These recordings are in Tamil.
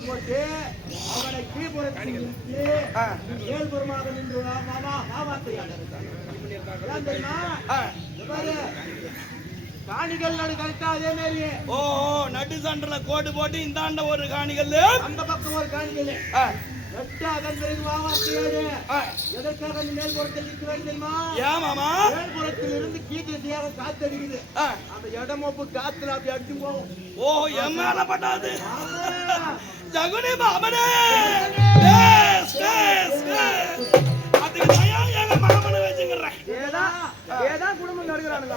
கோடு போட்டு அவனை கீழ்புறத்தில் நிறுத்தி ஆ. மேல்புறமாக நின்று வாவாத்தையாடு. ஏன் தெரியுமா? காணிகள் நடு கரெக்டா அதே மாதிரி ஓ நடு சண்டல கோடு போட்டு இந்தாண்ட ஒரு காணிகள். அந்த பக்கம் ஒரு காணிகள். நட்டு அதன் பிறகு வாவாத்தையாடு. எதற்காக மேல்புறத்தில் நிற்கிறேன் தெரியுமா? ஏன் மாமா? மேல்புறத்தில் இருந்து காத்து அடிக்குது ஆ. அந்த இடமொப்பு காத்துல அப்படி அடிச்சு போகும் ஓ என் மேல பட்டாது. ஜகுனி மாமனே. அதுக்கு தயா எங்க மாமனை வச்சுக்கிறேன் ஏதான் ஏதான் குடும்பம் நடக்கிறானுங்க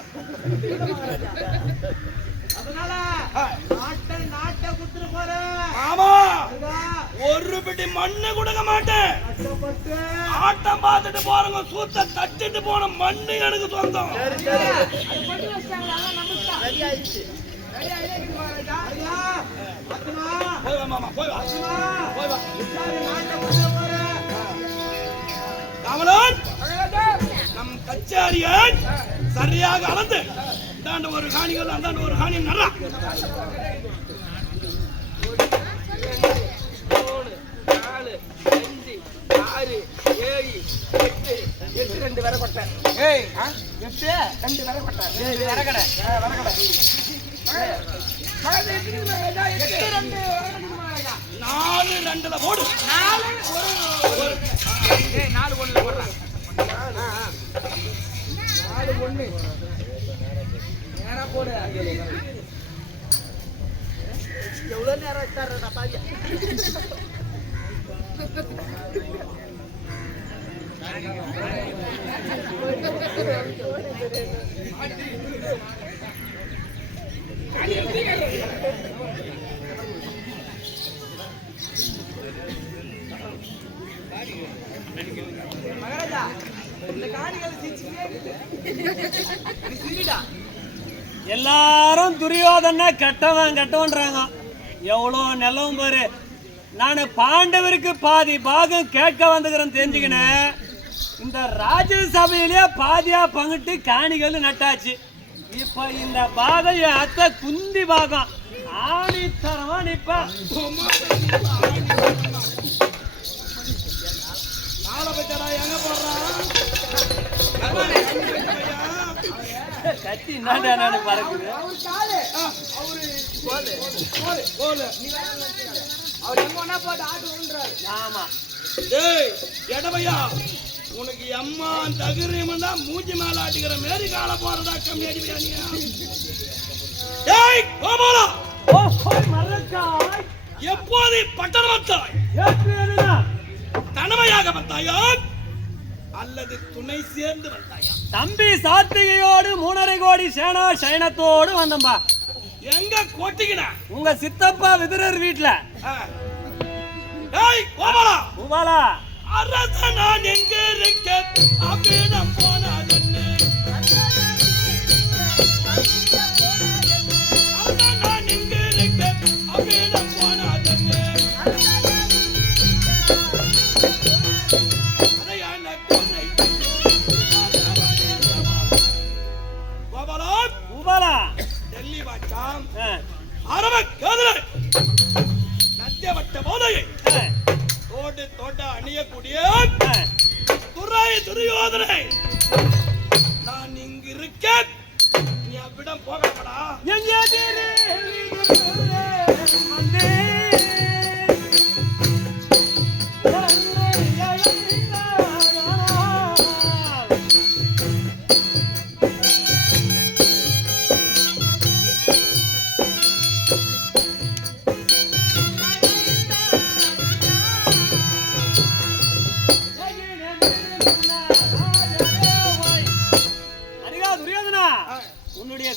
அதனால ஆ. நாட்டை நாட்டை குத்துட்டு போற மாமா அதுதா, ஒரு பிடி மண்ணு கொடுக்க மாட்டேன். ஆட்டம் பார்த்துட்டு போறவங்க சூத்த தட்டிட்டு போன மண்ணு எனக்கு சொந்தம். போய் வா மாமா போய் வா. போய் வா. காமலன் நம் கச்சாரியன் சரியாக அளந்து. இந்தாண்ட ஒரு காணிகள் அந்தாண்ட ஒரு காணி நல்லா ஆறு ஏழு எட்டு எட்டு ரெண்டு வரை கொட்டை ஏய் எட்டு ரெண்டு வரை கொட்டை வரக்கடை வரக்கடை எட்டு ரெண்டு நாலு ரெண்டுல போடு. நாலு ஒரு ஏய் நாலு ஒண்ணுல போடுறேன் நாலு ஒண்ணு. நேரா போடு. எவ்வளவு நேரம் பாவியா? மகாராஜா இந்த சிரிச்சுக்கிட்டே எல்லாரும் துரியோதன கெட்டவன் கட்டவன்றாங்க. எவ்வளோ நிலவும் பாரு. நான் பாண்டவருக்கு பாதி பாகம் கேட்க வந்துக்கிறேன் தெரிஞ்சுக்கினேன். இந்த ராஜ்யசபையிலே பாதியா பங்கிட்டு காணிகள் நட்டாச்சு. இப்ப இந்த பாகம் என் அத்தை குந்தி பாகம். ஆணித்தரமா நிப்பா. நாளை பச்சடா எங்க போடுறான் கத்தி என்னடா நான் பறக்குது? போல அவர் எங்க ஒண்ணா போட்டு ஆட்டு விழுந்துறாரு ஆமா. டேய் எடவையா உனக்கு எம்மா தகுரியமன் தான் மூஞ்சி மேல ஆட்டிக்கிற மாரி கால போறதா கம்மி அடிமையா டேய் கோபாலா ஓ போய் மறக்காய் எப்போது பட்டணம் வந்தாய்? தனமையாக வந்தாயா அல்லது துணை சேர்ந்து வந்தாயா? தம்பி சாத்திகையோடு மூணரை கோடி சேனா சைனத்தோடு வந்தம்பா. எங்க கொட்டிக்கின? உங்க சித்தப்பா விதுரர் வீட்ல. டேய் கோபாலா உபாலா அரச நான் எங்க இருக்க அபிடம் போனாதன்னு தோட்டு அணியக்கூடிய துறை துரியோதனை. நான் இங்கு இருக்கேன். நீ அவ்விடம் போகப்படா. எங்கே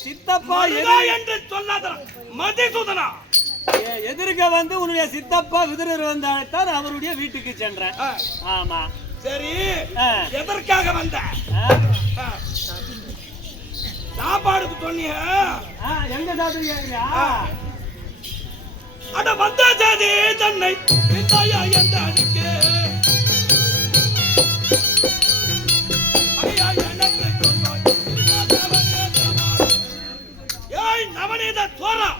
சித்தப்பா என்று சொல்லாத மதிசூதனா? எதிர்க்க வந்து உன்னுடைய சித்தப்பா விதுரர் வந்து அழைத்தார் அவருடைய வீட்டுக்கு சென்றேன். ஆமா. சரி. எதற்காக வந்த. சாப்பாடுக்கு சொன்னிய. எங்க சாப்பிடுறீங்க? அட வந்த ஜாதி தன்னை பிந்தாயா என்ற அடிக்கு நவநீத சோரா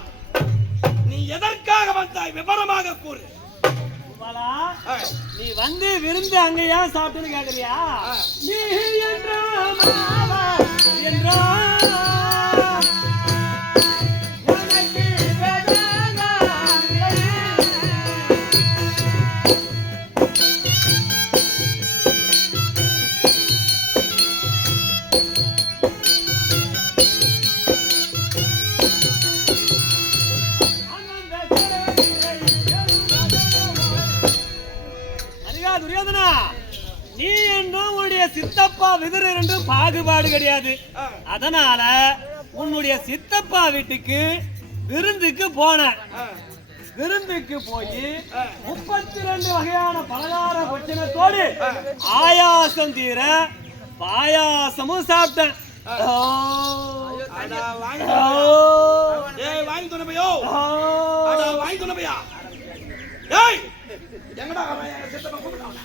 நீ எதற்காக வந்தாய்? விவரமாக கூறு. நீ வந்து விருந்து அங்க ஏன் சாப்பிட்டுன்னு கேக்குறியா? என்றோ துரியோதனா நீ என்றும் உன்னுடைய சித்தப்பா விதுரர் என்றும் பாகுபாடு கிடையாது. அதனால உன்னுடைய சித்தப்பா வீட்டுக்கு விருந்துக்கு போன விருந்துக்கு போய். முப்பத்தி ரெண்டு வகையான பலகார பட்சணத்தோடு ஆயாசம் தீர பாயாசமும் சாப்பிட்டேன். வாங்கி. ஏய் வாங்கி தொலை பையோ ஓ. அடா வாங்கி தொலை பையா ஏய் எங்கடா அவன்? எங்க சித்தப்பா கூப்பிட்டான்